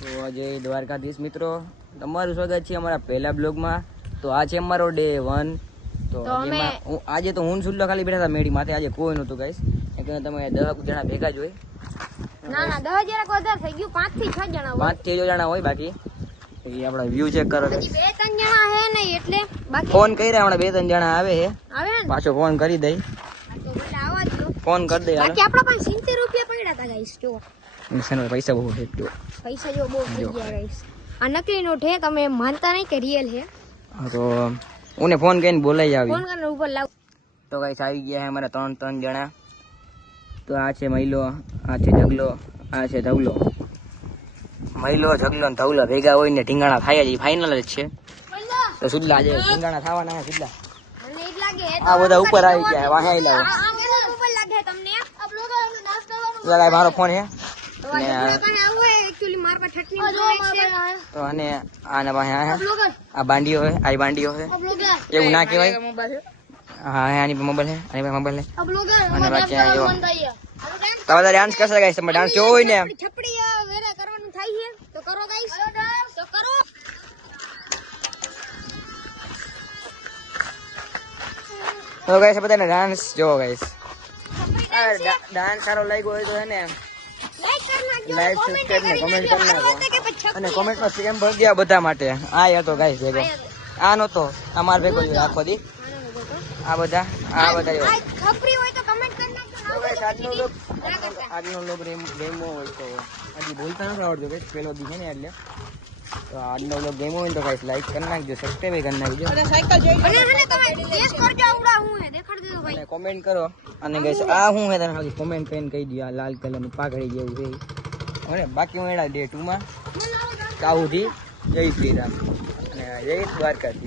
તો આજે દ્વારકાધીશ મિત્રો, તમારું સ્વાગત છે અમારા પહેલા બ્લોગમાં. તો આ છે અમારો ડે 1. તો આજે તો હું સુલ્લો ખાલી બેઠા હતા મેડી માથે. આજે કોઈ નહોતું ગાઈસ, એટલે તમે 10 જણા ભેગા જ હોય. ના 10 જણા વધારે થઈ ગયું. 5 થી 6 જણા હોય. 5 થી 6 જણા હોય. બાકી આપડા વ્યૂ ચેક કરો. હજી 2-3 જણા હે નહીં એટલે બાકી ફોન કર્યા હમણાં 2-3 જણા આવે છે. આવે ને પાછો ફોન કરી દઈ. તો એટલે આવા જ લો. ફોન કરી દઈ. બાકી આપણા પાસે 70 રૂપિયા પડ્યા હતા ગાઈસ. જો પૈસા બહુ છે. પૈસા જો બહુ થઈ ગયા ગાઈસ. આ નકલી નોટ હે, તમે માનતા નહીં કે રિયલ હે. તો ઉને ફોન કરીને બોલાઈ આવી. ફોન કરીને ઉપર લાવ. તો ગાઈસ આવી ગયા છે અમારા 3 જણા. તો આ છે મહિલો, આ છે ઢગલો, આ છે ધવલો. મહિલો, ઢગલો ને ધવલો ભેગા હોય ને ઢીંગાણા થાય જ, ફાઇનલ જ છે. તો સુડલા આજે ઢીંગાણા થવાના છે. સુડલા મને એ જ લાગે આ બધા ઉપર આવી ગયા. વાહે આવી લાવો. આ મને ઉપર લાગે તમને. આ બ્લોગરનો નાશ કરવાનું. તો ગાય મારો ફોન છે તો આ પાસે આવું હે એક્ચ્યુઅલી માર પર ઠકની હોય છે. તો અને આના પાસે આ છે. બ્લોગર આ બાંડીઓ છે, આ બાંડીઓ છે. આ બ્લોગર એવું ના કહેવાય. હા આની પર મોબાઈલ છે, આની પર મોબાઈલ છે. આ બ્લોગર અને બાકી આ જો મન થાય. તો બધા ડાન્સ કરશે ગાઈસ. તમે ડાન્સ જોવો હોય ને છપડી વેરા કરવાનું થાય છે તો કરો ગાઈસ. તો કરો. તો ગાઈસ બધાને ડાન્સ જોવો ગાઈસ. ડાન્સ સારો લાગ્યો હોય તો છે ને લાઈક કરી નાખજો, લાઈક સબસ્ક્રાઇબ ને કમેન્ટ કરી નાખો. અને અને કોમેન્ટમાં સ્કેમ ભરી ગયા બધા માટે. આ હતો ગાઈસ ભેગો. આ નતો, આ માર ભેગો જ આખો દી. આ બધા ખપરી હોય તો કમેન્ટ કરી નાખજો. આજનો લોગ ગેમો હોય તો હજી બોલતા નથી આવડતું ગાઈસ. પેલો દી છે ને એટલે. તો આજનો લોગ ગેમો હોય તો ગાઈસ લાઈક કરી નાખજો, સબસ્ક્રાઇબ કરી નાખજો અને કોમેન્ટ કરો. અને ગાઈસ આ હું હે તને કોમેન્ટ કરીને કહી દો. આ લાલ કલરનું પાઘડી જેવું છે અને બાકી હું એડા ડે 2 માં કાઉથી જય શ્રી રામ અને જય દ્વારકાધીશ.